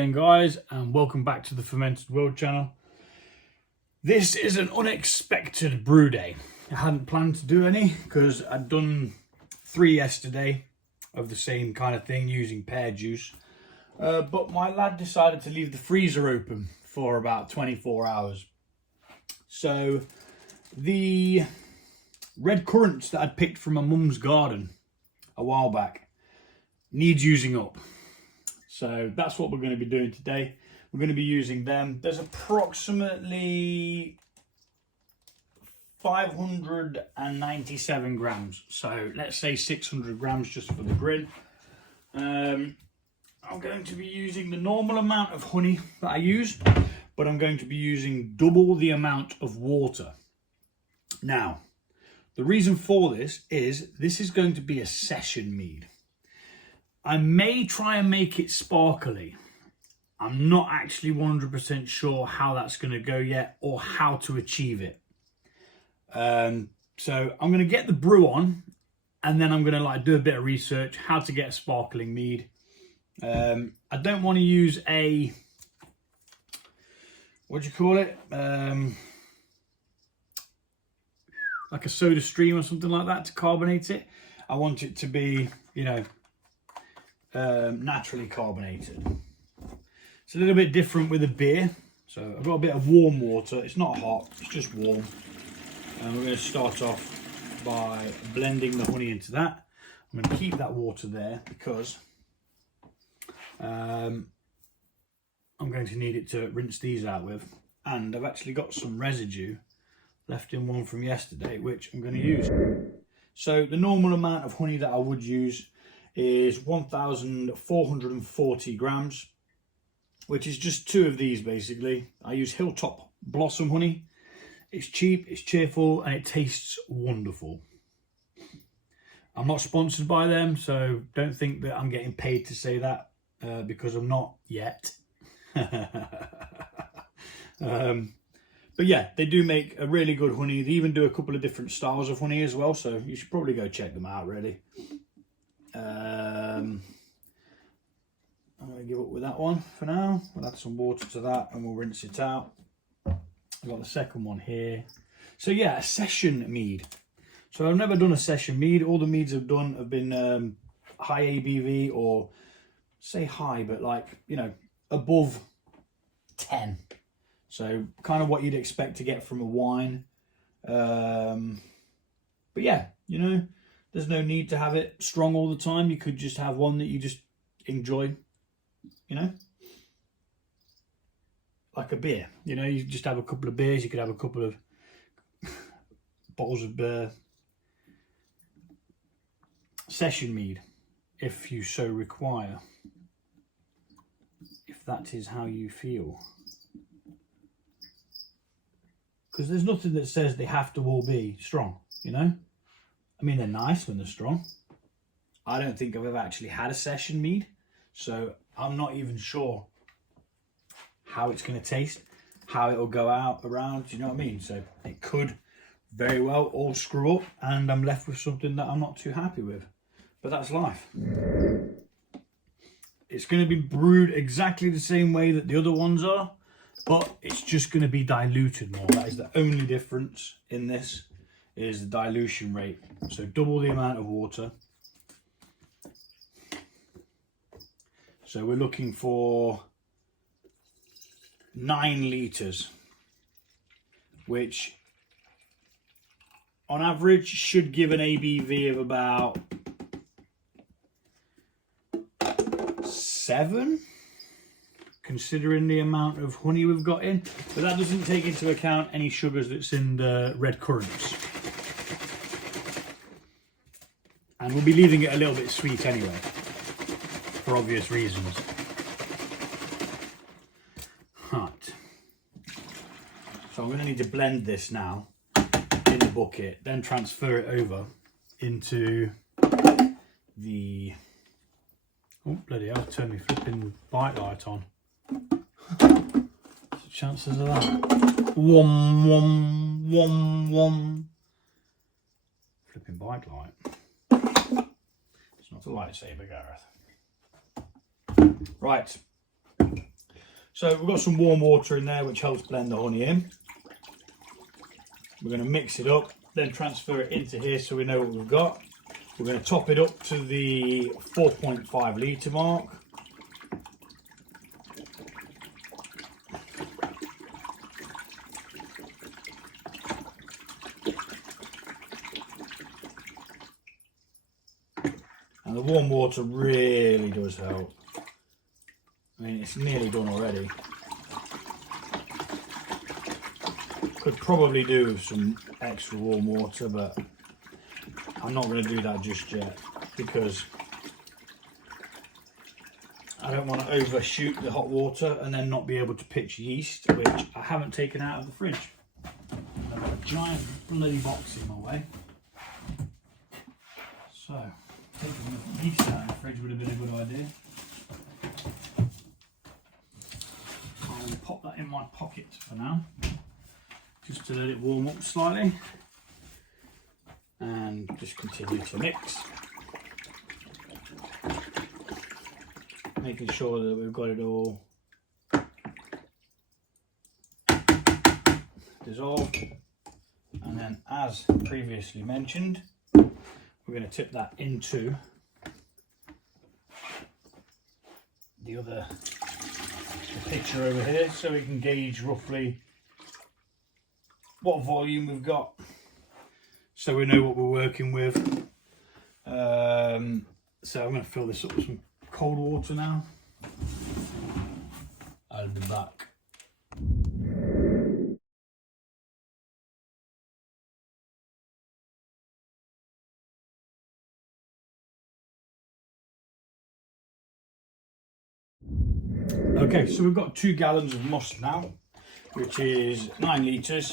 again, guys, and welcome back to the Fermented World channel. This is an unexpected brew day. I hadn't planned to do any because I'd done 3 yesterday of the same kind of thing using pear juice. But my lad decided to leave the freezer open for about 24 hours. So the red currants that I'd picked from my mum's garden a while back needs using up. So that's what we're going to be doing today. We're going to be using them. There's approximately 597 grams. So let's say 600 grams just for the grin. I'm going to be using the normal amount of honey that I use, but I'm going to be using double the amount of water. Now, the reason for this is going to be a session mead. I may try and make it sparkly. I'm not actually 100% sure how that's going to go yet or how to achieve it. So I'm going to get the brew on and then I'm going to do a bit of research how to get a sparkling mead. I don't want to use a, what do you call it? Like a soda stream or something like that to carbonate it. I want it to be, naturally carbonated. It's a little bit different with a beer. So I've got a bit of warm water. It's not hot, it's just warm. And we're going to start off by blending the honey into that. I'm going to keep that water there because I'm going to need it to rinse these out with. And I've actually got some residue left in one from yesterday, which I'm going to use. So the normal amount of honey that I would use is 1,440 grams, which is just 2 of these basically. I use Hilltop Blossom honey. It's cheap, it's cheerful, and it tastes wonderful. I'm not sponsored by them, so don't think that I'm getting paid to say that, because I'm not yet. But yeah, they do make a really good honey. They even do a couple of different styles of honey as well, so you should probably go check them out, really. I'm going to give up with that one for now. We'll add some water to that and we'll rinse it out. I've got the second one here. So yeah, a session mead. So I've never done a session mead. All the meads I've done have been high ABV, or say high, but above 10. So kind of what you'd expect to get from a wine. But yeah, there's no need to have it strong all the time. You could just have one that you just enjoy, like a beer. You just have a couple of beers. You could have a couple of bottles of session mead, if you so require, if that is how you feel. Because there's nothing that says they have to all be strong, I mean, they're nice when they're strong. I don't think I've ever actually had a session mead, so I'm not even sure how it's going to taste, how it'll go out around, do you know what I mean? So it could very well all screw up and I'm left with something that I'm not too happy with. But that's life. It's going to be brewed exactly the same way that the other ones are, but it's just going to be diluted more. That is the only difference in this, is the dilution rate. So double the amount of water. So we're looking for 9 litres, which on average should give an ABV of about 7, considering the amount of honey we've got in. But that doesn't take into account any sugars that's in the red currants. And we'll be leaving it a little bit sweet anyway, for obvious reasons. Right. So I'm going to need to blend this now in the bucket, then transfer it over into the... Oh, bloody hell, turn my flipping bite light on. What's the chances of that? Wom. Flipping bite light. It's not a lightsaber, Gareth. Right. So we've got some warm water in there which helps blend the honey in. We're going to mix it up, then transfer it into here so we know what we've got. We're going to top it up to the 4.5 litre mark. And the warm water really does help. I mean, it's nearly done already. Could probably do with some extra warm water, but I'm not going to do that just yet because I don't want to overshoot the hot water and then not be able to pitch yeast, which I haven't taken out of the fridge. I've got a giant bloody box in my way. So, taking the yeast out of the fridge would have been a good idea. I'll pop that in my pocket for now, just to let it warm up slightly, and just continue to mix, making sure that we've got it all dissolved. And then, as previously mentioned, we're going to tip that into the pitcher over here so we can gauge roughly what volume we've got, so we know what we're working with. So I'm going to fill this up with some cold water now. I'll be back. Okay, so we've got 2 gallons of must now, which is 9 litres,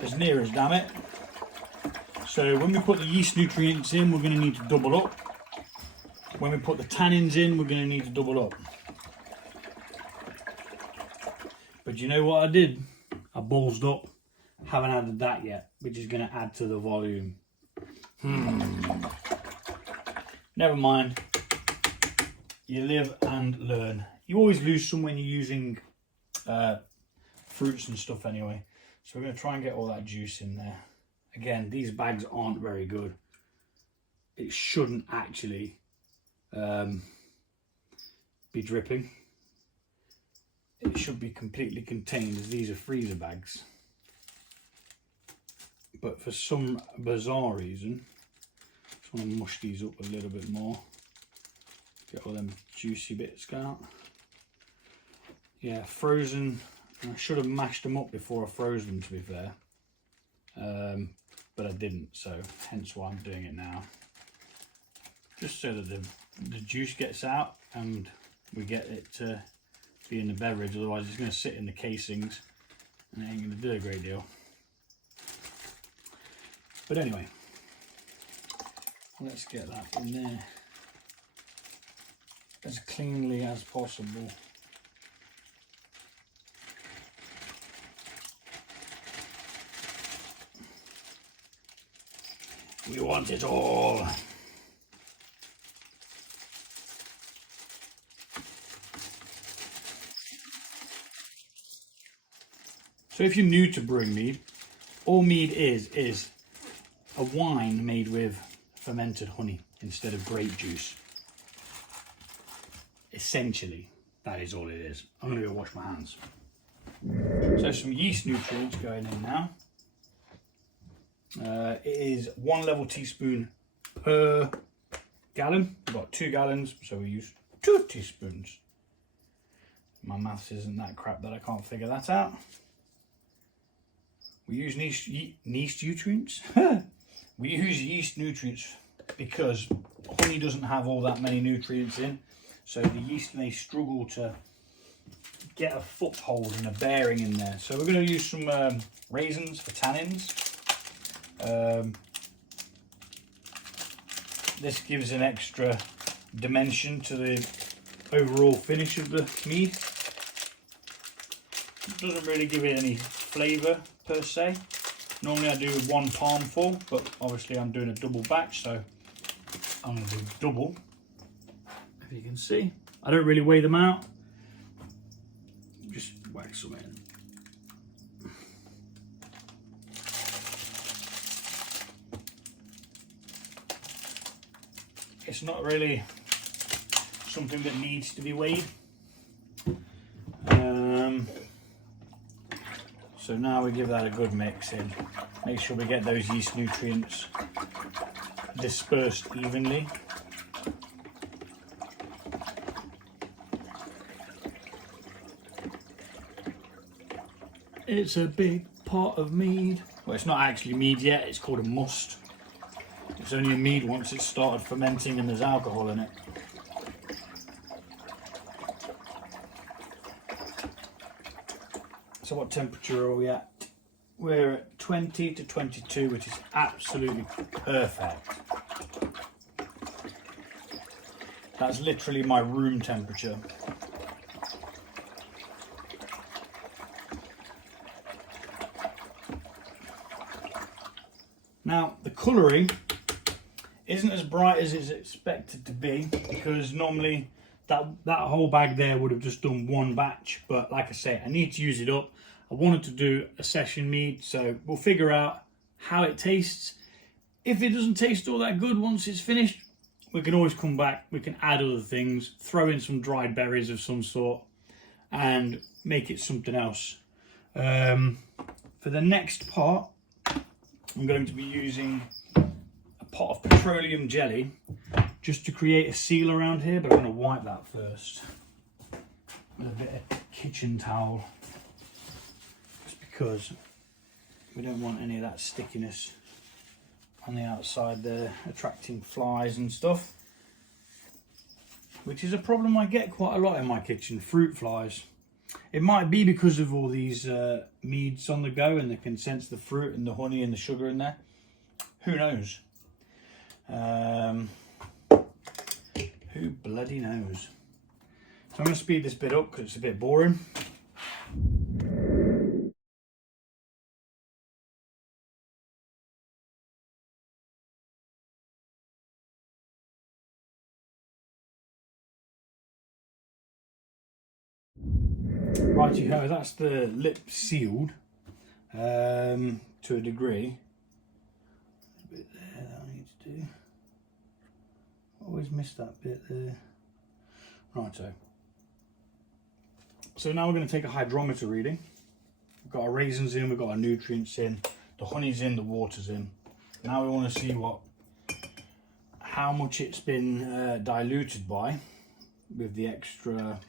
as near as damn it. So when we put the yeast nutrients in, we're going to need to double up. When we put the tannins in, we're going to need to double up. But you know what I did? I ballsed up, haven't added that yet, which is going to add to the volume. Never mind. You live and learn. You always lose some when you're using fruits and stuff anyway. So we're going to try and get all that juice in there. Again, these bags aren't very good. It shouldn't actually be dripping. It should be completely contained, as these are freezer bags. But for some bizarre reason, I just want to mush these up a little bit more. Get all them juicy bits out. Yeah, frozen. I should have mashed them up before I froze them, to be fair. But I didn't, so hence why I'm doing it now. Just so that the juice gets out and we get it to be in the beverage, otherwise it's going to sit in the casings and it ain't going to do a great deal. But anyway, let's get that in there as cleanly as possible. We want it all. So if you're new to brewing mead, all mead is a wine made with fermented honey instead of grape juice. Essentially, that is all it is. I'm going to go wash my hands. So some yeast nutrients going in now. It is 1 level teaspoon per gallon. We've got 2 gallons, so we use 2 teaspoons. My maths isn't that crap that I can't figure that out. We use yeast nutrients. We use yeast nutrients because honey doesn't have all that many nutrients in, so the yeast may struggle to get a foothold and a bearing in there. So we're going to use some raisins for tannins. This gives an extra dimension to the overall finish of the mead. It doesn't really give it any flavour per se. Normally I do 1 palmful, but obviously I'm doing a double batch, so I'm going to do double. If you can see, I don't really weigh them out. whack some in. It's not really something that needs to be weighed. So now we give that a good mix in. Make sure we get those yeast nutrients dispersed evenly. It's a big pot of mead. Well, it's not actually mead yet, it's called a must. It's only a mead once it's started fermenting and there's alcohol in it. So what temperature are we at? We're at 20 to 22, which is absolutely perfect. That's literally my room temperature. Now, the colouring isn't as bright as it's expected to be, because normally that whole bag there would have just done one batch, but like I say, I need to use it up. I wanted to do a session mead, so we'll figure out how it tastes. If it doesn't taste all that good once it's finished, we can always come back, we can add other things, throw in some dried berries of some sort and make it something else. For the next part, I'm going to be using a pot of petroleum jelly just to create a seal around here, but I'm going to wipe that first with a bit of kitchen towel, just because we don't want any of that stickiness on the outside there attracting flies and stuff, which is a problem I get quite a lot in my kitchen, fruit flies. It might be because of all these meads on the go and they can sense the fruit and the honey and the sugar in there. Who knows? Who bloody knows? So I'm going to speed this bit up because it's a bit boring. Righty-ho, that's the lip sealed to a degree. A bit there that I need to do. Always miss that bit there. Righto. So now we're going to take a hydrometer reading. We've got our raisins in, we've got our nutrients in, the honey's in, the water's in. Now we want to see how much it's been diluted by with the extra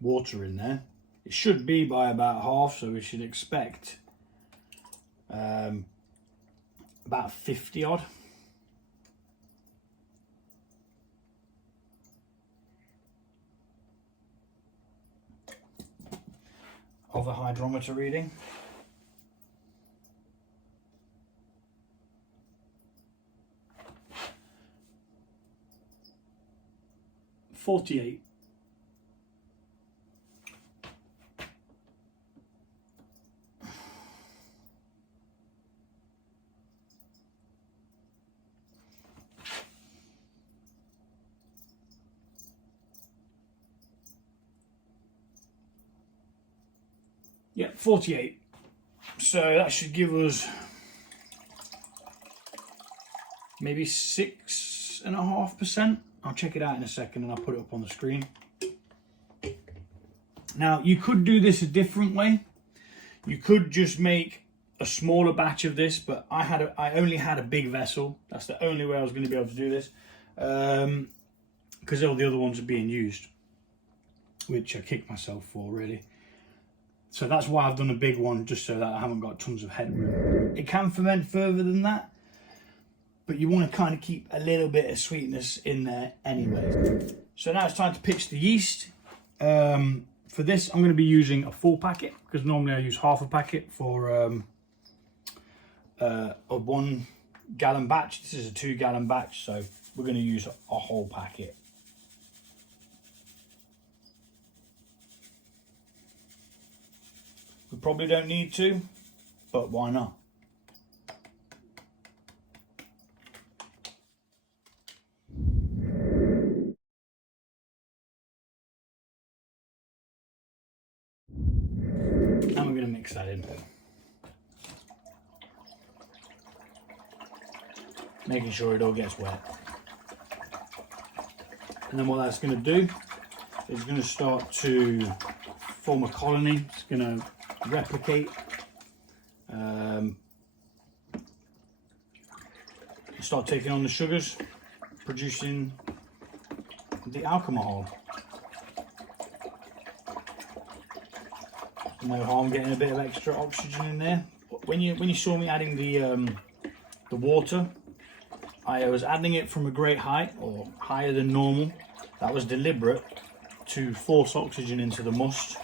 water in there. It should be by about half, so we should expect about 50 odd. Of a hydrometer reading. $48. Yeah, 48. So that should give us maybe 6.5%. I'll check it out in a second and I'll put it up on the screen. Now, you could do this a different way. You could just make a smaller batch of this, but I only had a big vessel. That's the only way I was going to be able to do this, because all the other ones are being used, which I kicked myself for, really. So that's why I've done a big one, just so that I haven't got tons of headroom. It can ferment further than that, but you want to kind of keep a little bit of sweetness in there anyway. So now it's time to pitch the yeast. For this, I'm going to be using a full packet, because normally I use half a packet for a 1 gallon batch. This is a 2 gallon batch, so we're going to use a whole packet. We probably don't need to, but why not? And we're going to mix that in. Making sure it all gets wet. And then what that's going to do is going to start to form a colony. It's going to replicate. Start taking on the sugars, producing the alcohol. No harm getting a bit of extra oxygen in there. When you saw me adding the water, I was adding it from a great height, or higher than normal. That was deliberate to force oxygen into the must.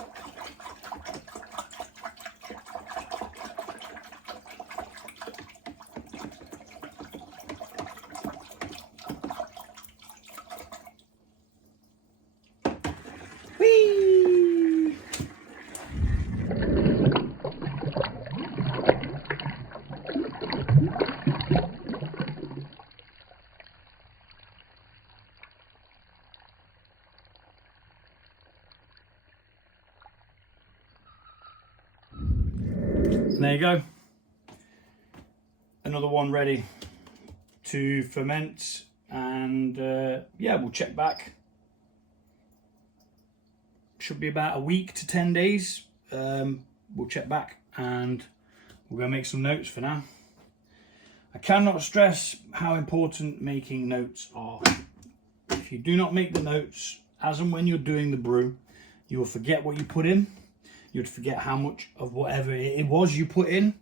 And there you go, another one ready to ferment. And yeah, we'll check back. Should be about a week to 10 days. We'll check back and we'll go make some notes for now. I cannot stress how important making notes are. If you do not make the notes as and when you're doing the brew, you will forget what you put in. You'd forget how much of whatever it was you put in.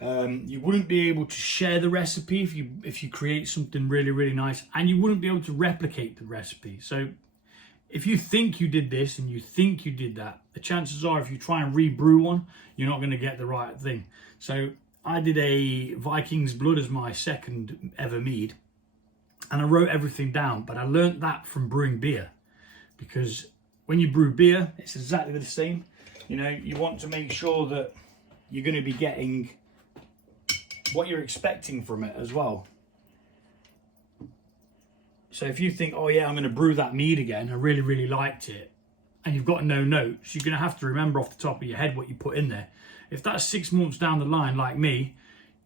You wouldn't be able to share the recipe if you create something really, really nice, and you wouldn't be able to replicate the recipe. So if you think you did this and you think you did that, the chances are if you try and rebrew one, you're not going to get the right thing. So I did a Viking's Blood as my second ever mead, and I wrote everything down, but I learnt that from brewing beer, because when you brew beer, it's exactly the same. You know, you want to make sure that you're going to be getting what you're expecting from it as well. So if you think, oh yeah, I'm going to brew that mead again, I really, really liked it, and you've got no notes, you're going to have to remember off the top of your head what you put in there. If that's 6 months down the line, like me,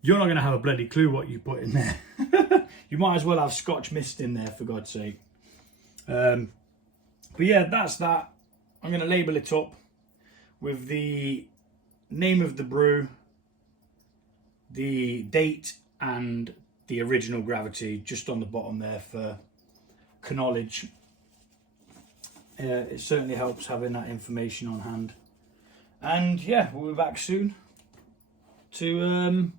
you're not going to have a bloody clue what you put in there. You might as well have Scotch mist in there, for God's sake. But yeah, that's that. I'm going to label it up with the name of the brew, the date, and the original gravity just on the bottom there for knowledge. It certainly helps having that information on hand. And yeah, we'll be back soon to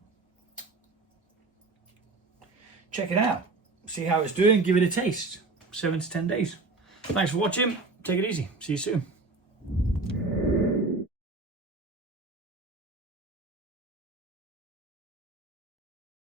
check it out, see how it's doing, give it a taste. 7 to 10 days. Thanks for watching. Take it easy. See you soon.